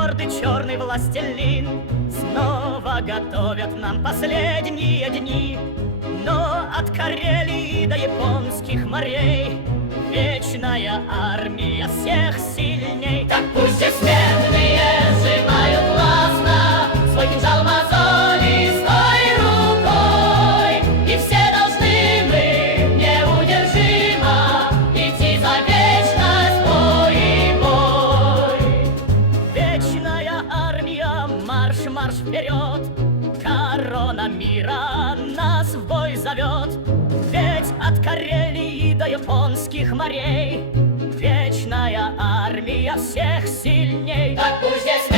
гордый черный властелин. Снова готовят нам последние дни, но от Карелии до японских морей вечная армия всех сильней. Так пусть все смертные сжимают властно свой кинжал мозолистой рукой, и все должны мы неудержимо идти за вечность бой и бой. Вечная армия, марш, марш вперед! Корона мира нас в бой зовет. Ведь от Карелии до японских морей вечная армия всех сильней. Так пусть здесь